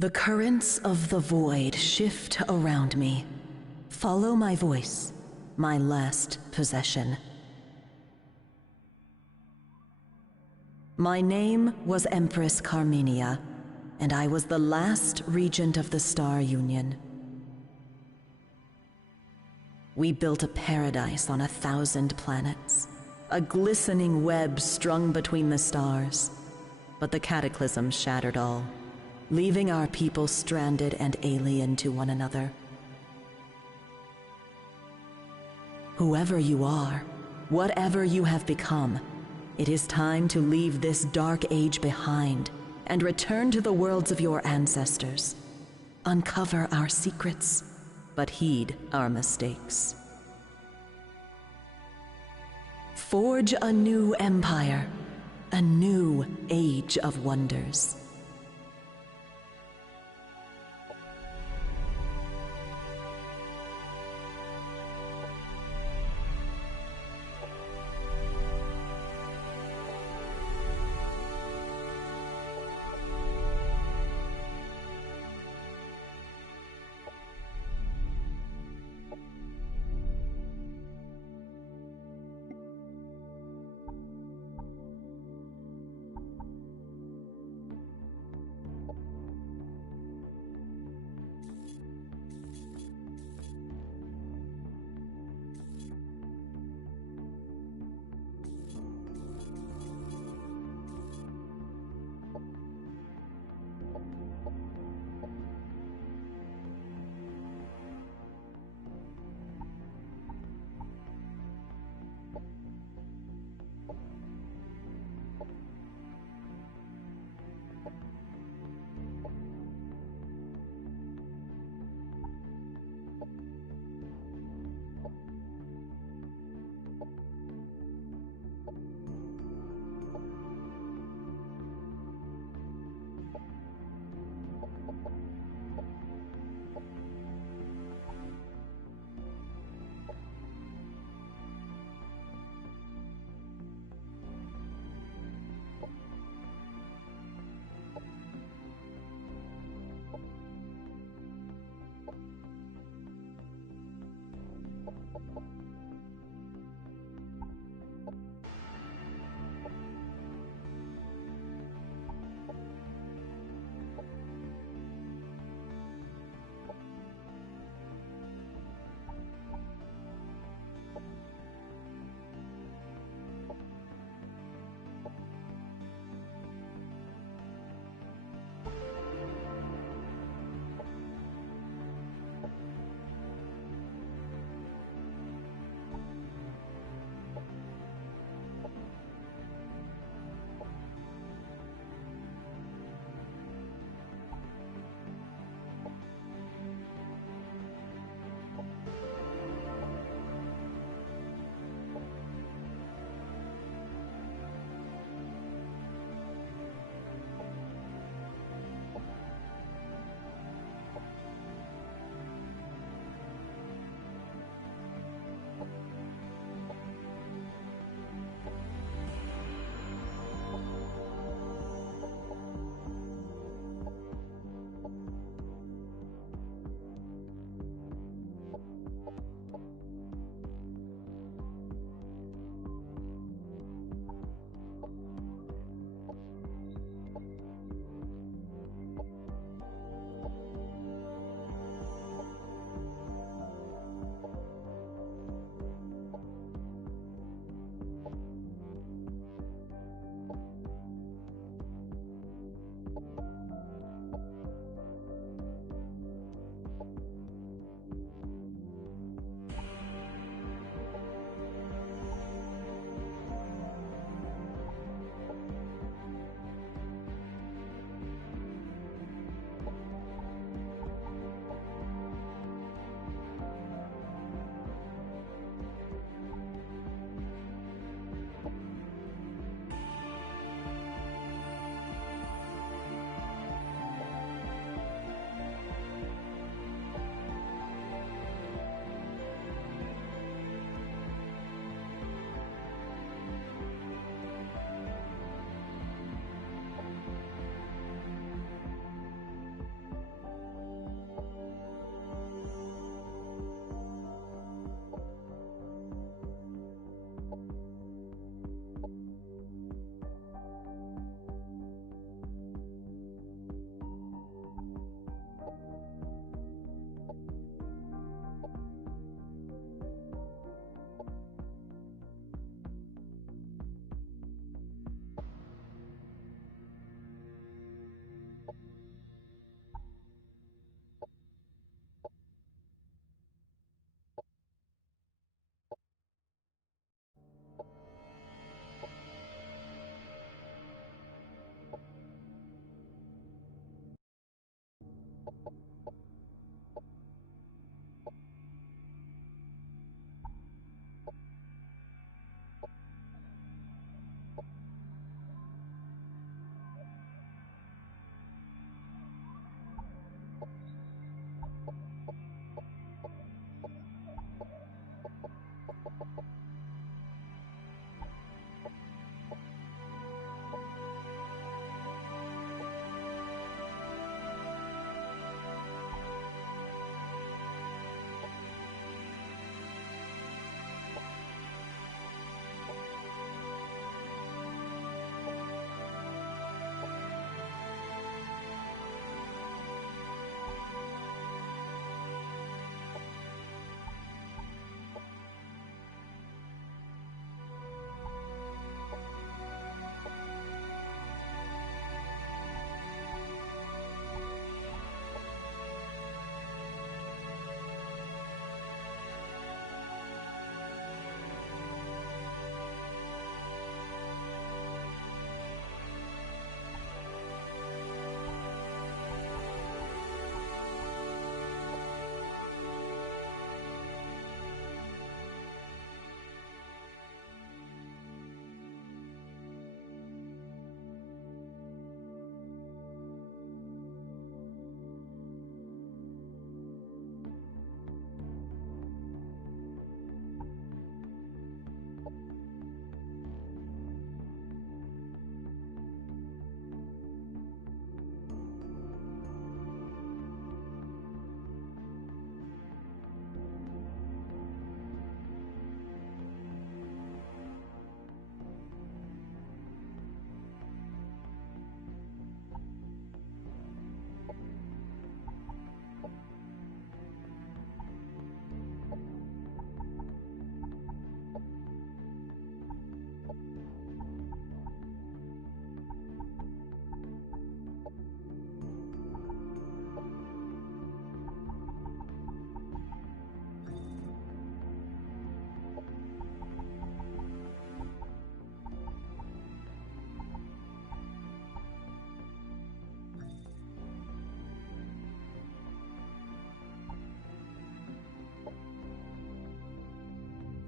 The currents of the void shift around me. Follow my voice, my last possession. My name was Empress Carmenia, and I was the last regent of the Star Union. We built a paradise on 1,000 planets, a glistening web strung between the stars. But the cataclysm shattered all, leaving our people stranded and alien to one another. Whoever you are, whatever you have become, it is time to leave this dark age behind and return to the worlds of your ancestors. Uncover our secrets, but heed our mistakes. Forge a new empire, a new age of wonders.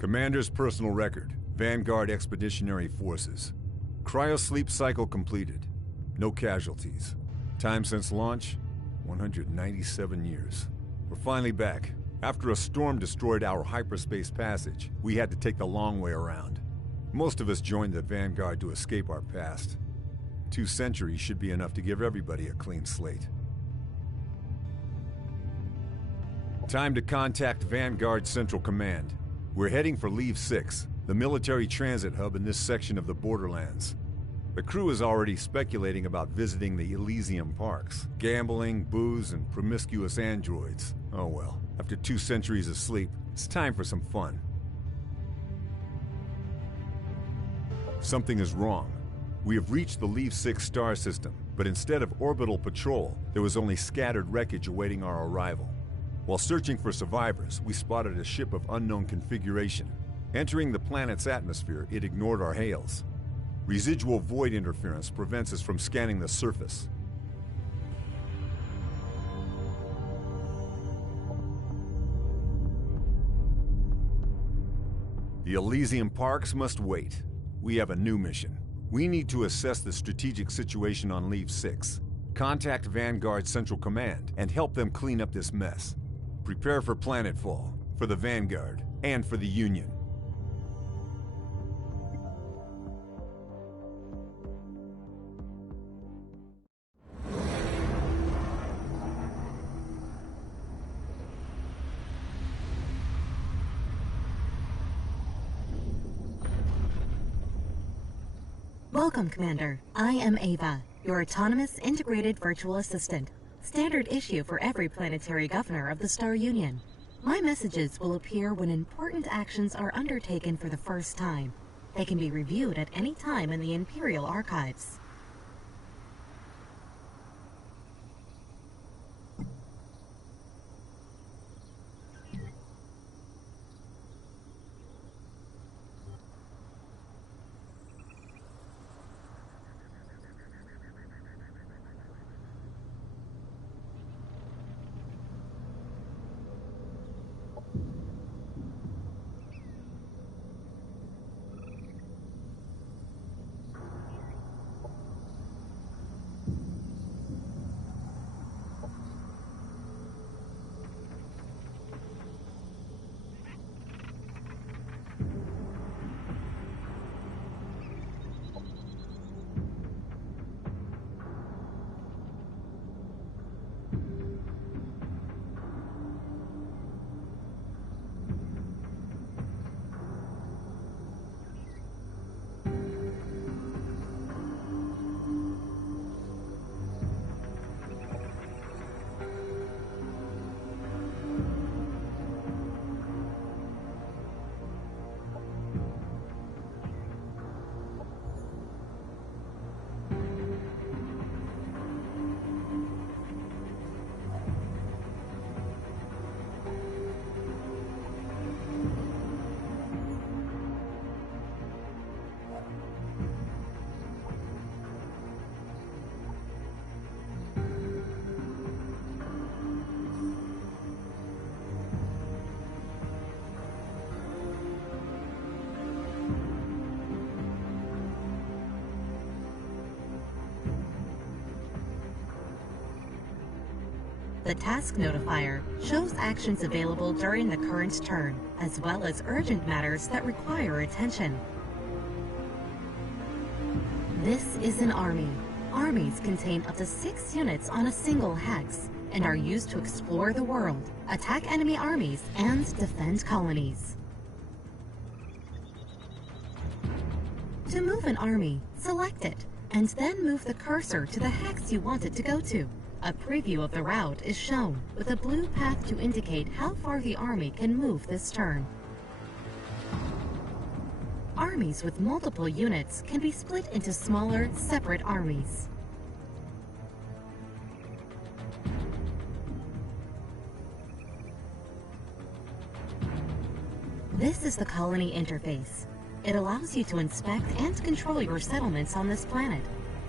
Commander's personal record. Vanguard Expeditionary Forces. Cryosleep cycle completed. No casualties. Time since launch, 197 years. We're finally back. After a storm destroyed our hyperspace passage, we had to take the long way around. Most of us joined the Vanguard to escape our past. 2 centuries should be enough to give everybody a clean slate. Time to contact Vanguard Central Command. We're heading for Leave 6, the military transit hub in this section of the Borderlands. The crew is already speculating about visiting the Elysium parks. Gambling, booze, and promiscuous androids. Oh well, after 2 centuries of sleep, it's time for some fun. Something is wrong. We have reached the Leave 6 star system, but instead of orbital patrol, there was only scattered wreckage awaiting our arrival. While searching for survivors, we spotted a ship of unknown configuration. Entering the planet's atmosphere, it ignored our hails. Residual void interference prevents us from scanning the surface. The Elysium parks must wait. We have a new mission. We need to assess the strategic situation on Leave 6. Contact Vanguard Central Command and help them clean up this mess. Prepare for Planetfall, for the Vanguard, and for the Union. Welcome, Commander. I am Ava, your autonomous integrated virtual assistant. Standard issue for every planetary governor of the Star Union. My messages will appear when important actions are undertaken for the first time. They can be reviewed at any time in the Imperial Archives. The task notifier shows actions available during the current turn, as well as urgent matters that require attention. This is an army. Armies contain up to 6 units on a single hex, and are used to explore the world, attack enemy armies, and defend colonies. To move an army, select it, and then move the cursor to the hex you want it to go to. A preview of the route is shown, with a blue path to indicate how far the army can move this turn. Armies with multiple units can be split into smaller, separate armies. This is the colony interface. It allows you to inspect and control your settlements on this planet.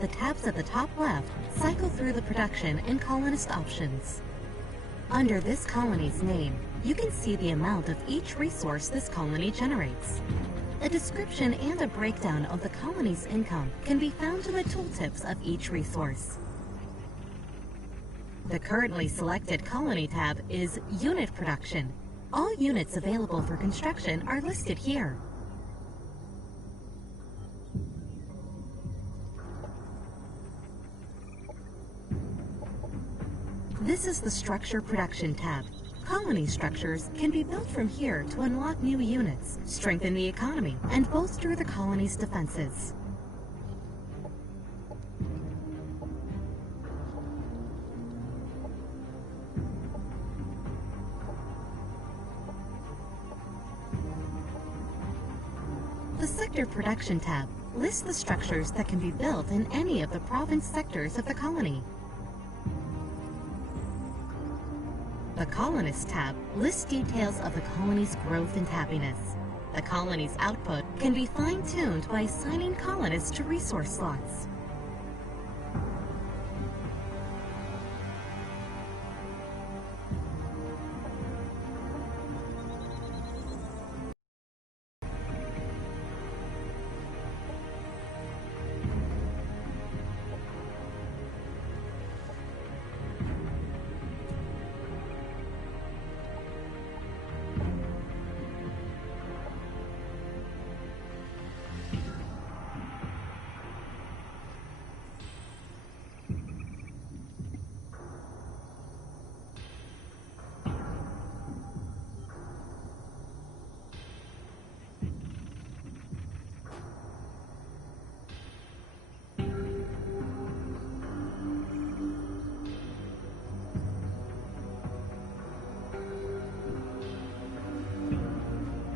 The tabs at the top left cycle through the production and colonist options. Under this colony's name, you can see the amount of each resource this colony generates. A description and a breakdown of the colony's income can be found in the tooltips of each resource. The currently selected colony tab is Unit Production. All units available for construction are listed here. This is the Structure Production tab. Colony structures can be built from here to unlock new units, strengthen the economy, and bolster the colony's defenses. The Sector Production tab lists the structures that can be built in any of the province sectors of the colony. The Colonist tab lists details of the colony's growth and happiness. The colony's output can be fine-tuned by assigning colonists to resource slots.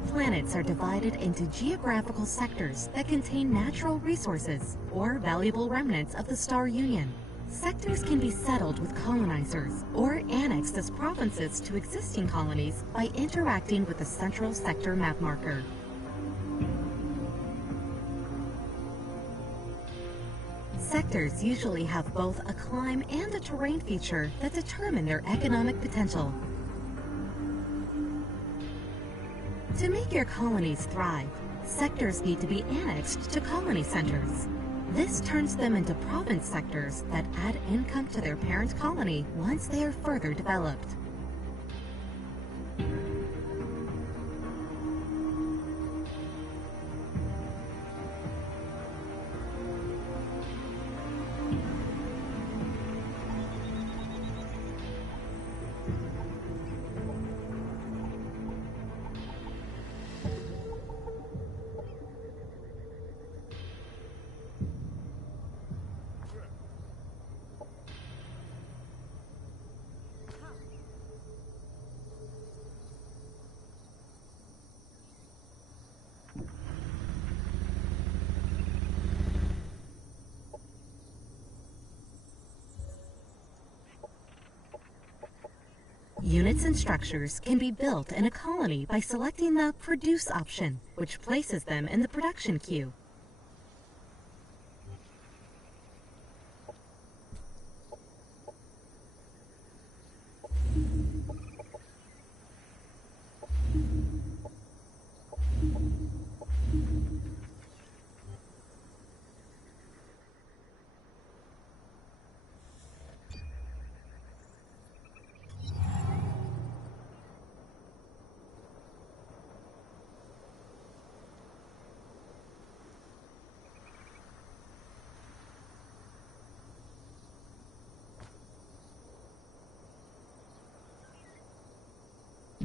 Planets are divided into geographical sectors that contain natural resources or valuable remnants of the Star Union. Sectors can be settled with colonizers or annexed as provinces to existing colonies by interacting with the central sector map marker. Sectors usually have both a climb and a terrain feature that determine their economic potential. To make your colonies thrive, sectors need to be annexed to colony centers. This turns them into province sectors that add income to their parent colony once they are further developed. Units and structures can be built in a colony by selecting the Produce option, which places them in the production queue.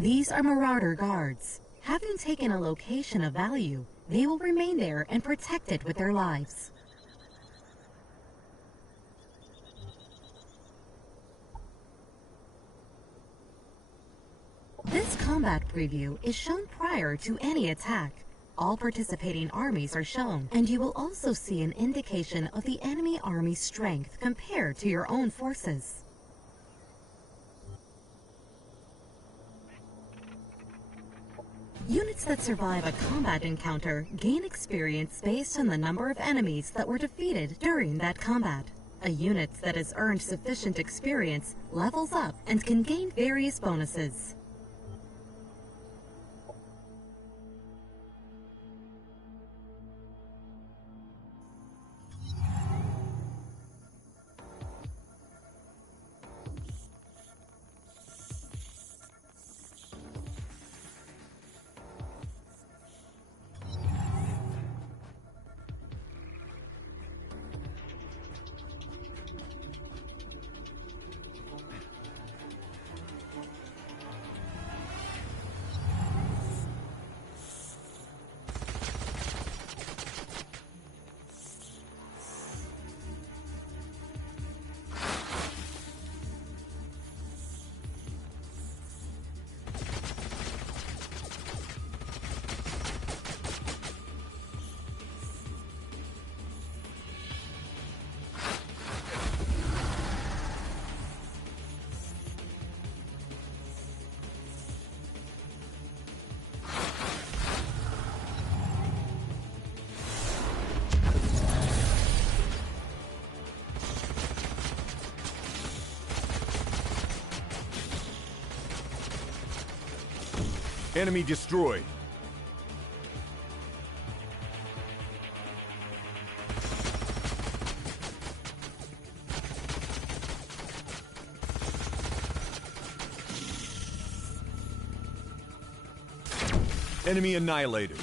These are Marauder Guards. Having taken a location of value, they will remain there and protect it with their lives. This combat preview is shown prior to any attack. All participating armies are shown, and you will also see an indication of the enemy army's strength compared to your own forces. Units that survive a combat encounter gain experience based on the number of enemies that were defeated during that combat. A unit that has earned sufficient experience levels up and can gain various bonuses. Enemy destroyed. Enemy annihilated.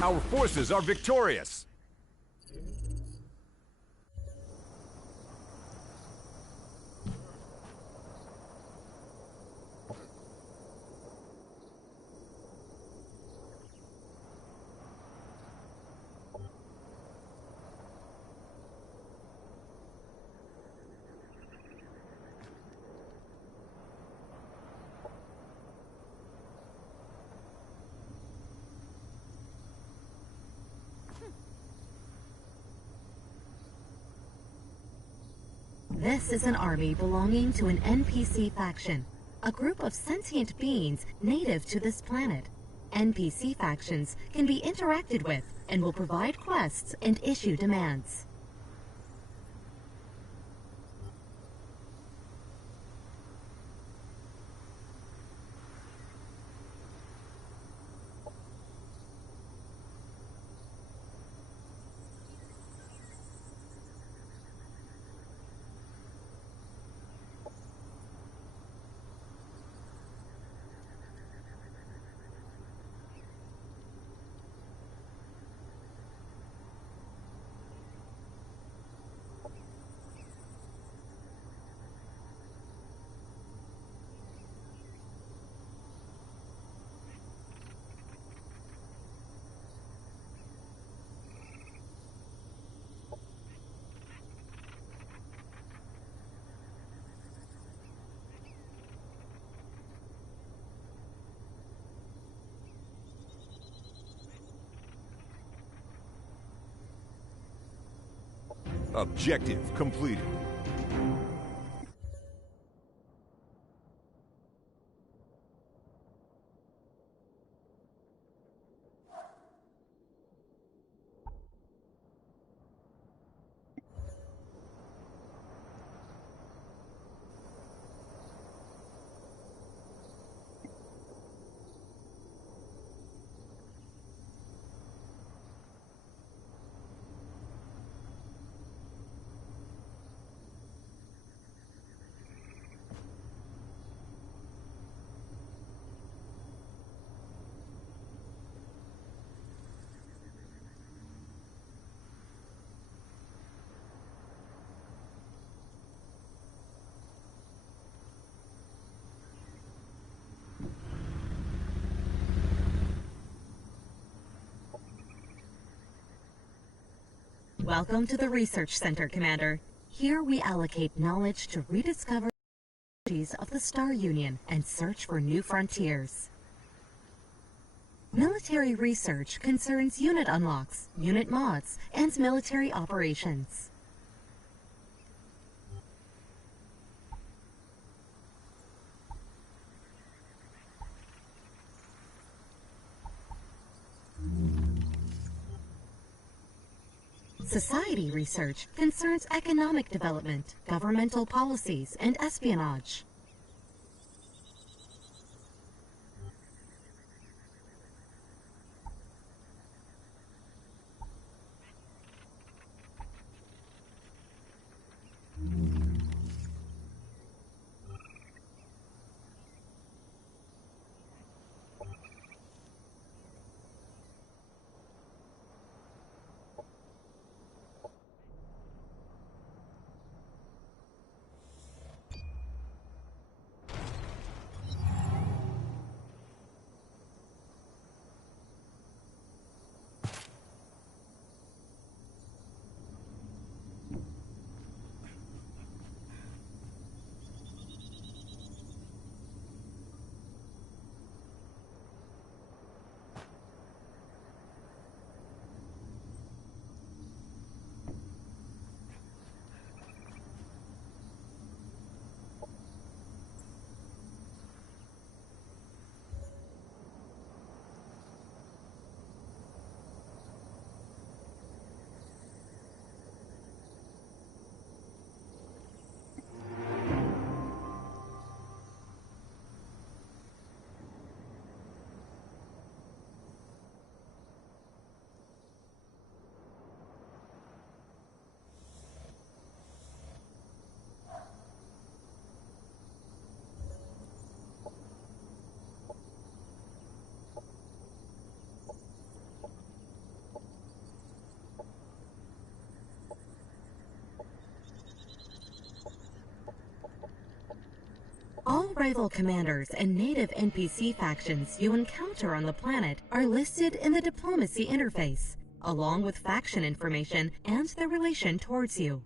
Our forces are victorious. This is an army belonging to an NPC faction, a group of sentient beings native to this planet. NPC factions can be interacted with and will provide quests and issue demands. Objective completed. Welcome to the Research Center, Commander. Here we allocate knowledge to rediscover the technologies of the Star Union and search for new frontiers. Military research concerns unit unlocks, unit mods, and military operations. Society research concerns economic development, governmental policies, and espionage. rival commanders and native NPC factions you encounter on the planet are listed in the diplomacy interface, along with faction information and their relation towards you.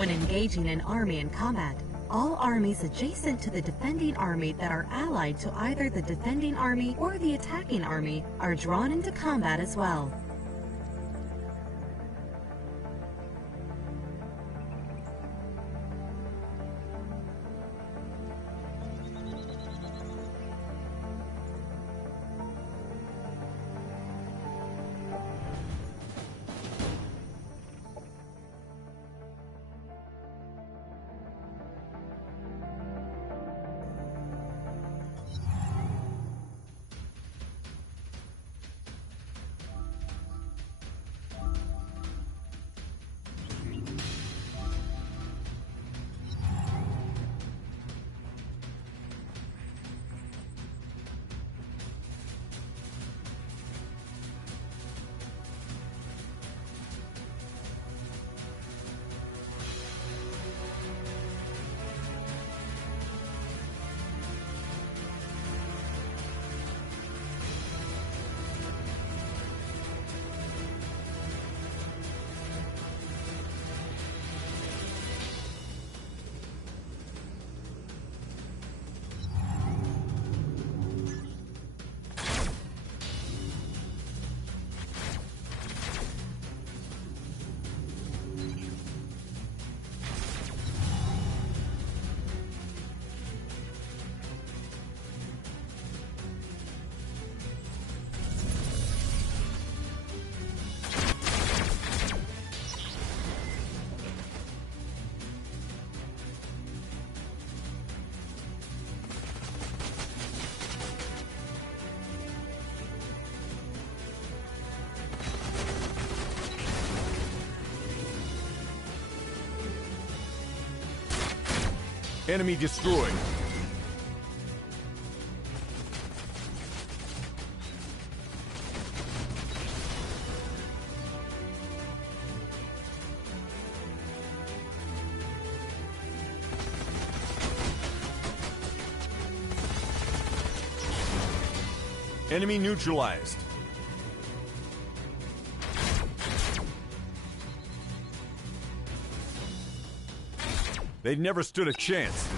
When engaging an army in combat, all armies adjacent to the defending army that are allied to either the defending army or the attacking army are drawn into combat as well. Enemy destroyed. Enemy neutralized. They never stood a chance.